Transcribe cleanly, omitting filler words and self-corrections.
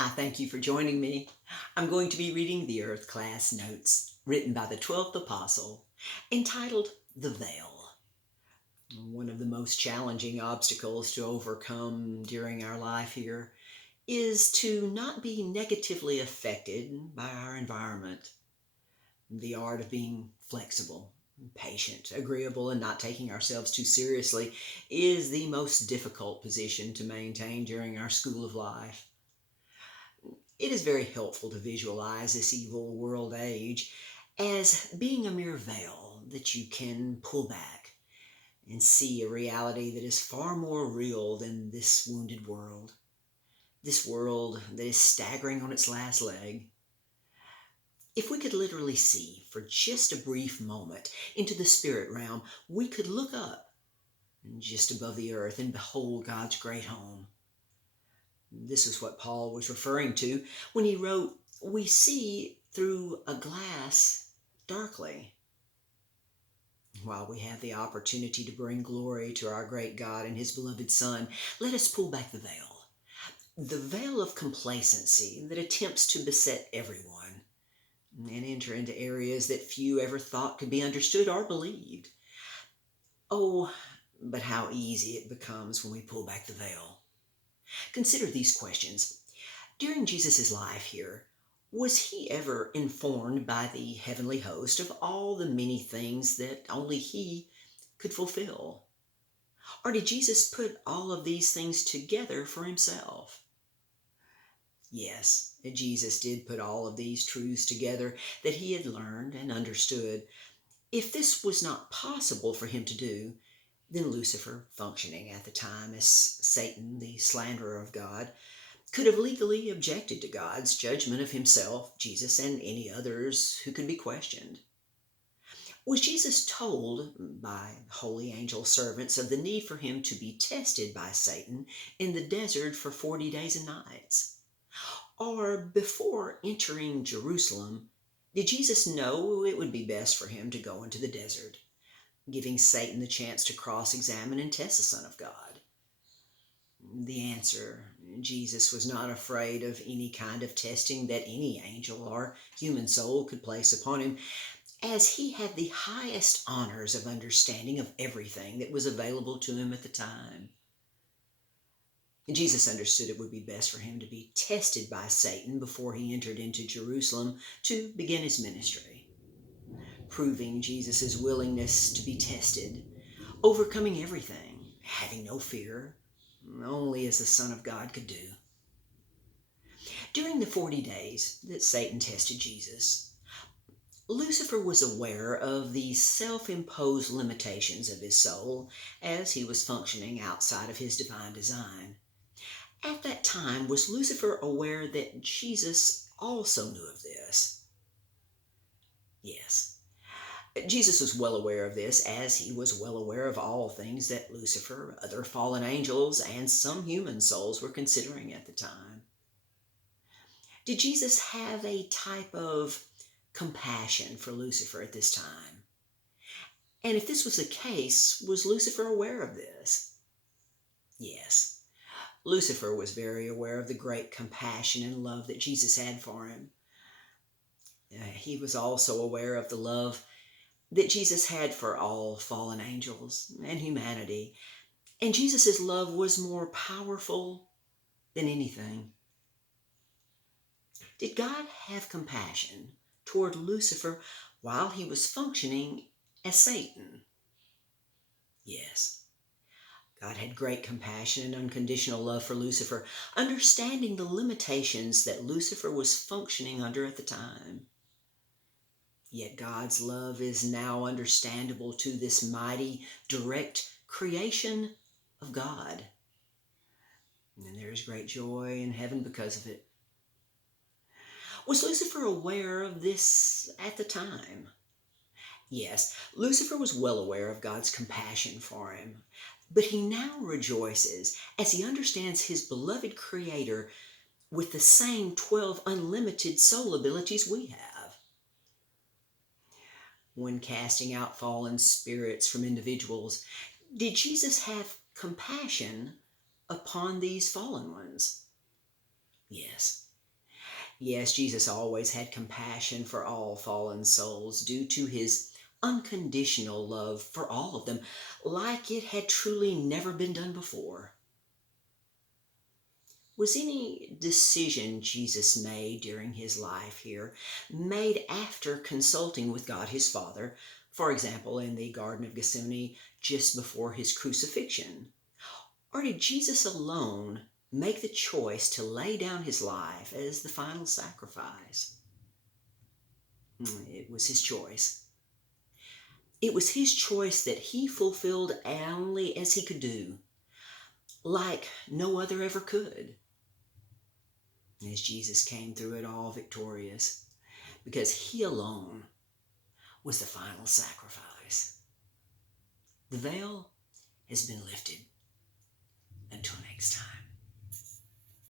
I thank you for joining me. I'm going to be reading the Earth Class Notes, written by the 12th Apostle, entitled The Veil. One of the most challenging obstacles to overcome during our life here is to not be negatively affected by our environment. The art of being flexible, patient, agreeable, and not taking ourselves too seriously is the most difficult position to maintain during our school of life. It is very helpful to visualize this evil world age as being a mere veil that you can pull back and see a reality that is far more real than this wounded world. This world that is staggering on its last leg. If we could literally see for just a brief moment into the spirit realm, we could look up just above the earth and behold God's great home. This is what Paul was referring to when he wrote, "We see through a glass darkly." While we have the opportunity to bring glory to our great God and his beloved Son, let us pull back the veil of complacency that attempts to beset everyone, and enter into areas that few ever thought could be understood or believed. Oh, but how easy it becomes when we pull back the veil. Consider these questions. During Jesus' life here, was he ever informed by the heavenly host of all the many things that only he could fulfill? Or did Jesus put all of these things together for himself? Yes, Jesus did put all of these truths together that he had learned and understood. If this was not possible for him to do, then Lucifer, functioning at the time as Satan, the slanderer of God, could have legally objected to God's judgment of himself, Jesus, and any others who could be questioned. Was Jesus told by holy angel servants of the need for him to be tested by Satan in the desert for 40 days and nights? Or before entering Jerusalem, did Jesus know it would be best for him to go into the desert, giving Satan the chance to cross-examine and test the Son of God? The answer, Jesus was not afraid of any kind of testing that any angel or human soul could place upon him, as he had the highest honors of understanding of everything that was available to him at the time. Jesus understood it would be best for him to be tested by Satan before he entered into Jerusalem to begin his ministry, proving Jesus' willingness to be tested, overcoming everything, having no fear, only as the Son of God could do. During the 40 days that Satan tested Jesus, Lucifer was aware of the self-imposed limitations of his soul as he was functioning outside of his divine design. At that time, was Lucifer aware that Jesus also knew of this? Yes. Jesus was well aware of this, as he was well aware of all things that Lucifer, other fallen angels, and some human souls were considering at the time. Did Jesus have a type of compassion for Lucifer at this time? And if this was the case, was Lucifer aware of this? Yes. Lucifer was very aware of the great compassion and love that Jesus had for him. He was also aware of the love that Jesus had for all fallen angels and humanity. And Jesus' love was more powerful than anything. Did God have compassion toward Lucifer while he was functioning as Satan? Yes. God had great compassion and unconditional love for Lucifer, understanding the limitations that Lucifer was functioning under at the time. Yet God's love is now understandable to this mighty, direct creation of God. And there is great joy in heaven because of it. Was Lucifer aware of this at the time? Yes, Lucifer was well aware of God's compassion for him, but he now rejoices as he understands his beloved Creator with the same 12 unlimited soul abilities we have. When casting out fallen spirits from individuals, did Jesus have compassion upon these fallen ones? Yes. Yes, Jesus always had compassion for all fallen souls due to his unconditional love for all of them, like it had truly never been done before. Was any decision Jesus made during his life here made after consulting with God his Father, for example, in the Garden of Gethsemane just before his crucifixion? Or did Jesus alone make the choice to lay down his life as the final sacrifice? It was his choice. It was his choice that he fulfilled only as he could do, like no other ever could. As Jesus came through it all victorious, because he alone was the final sacrifice. The veil has been lifted. Until next time.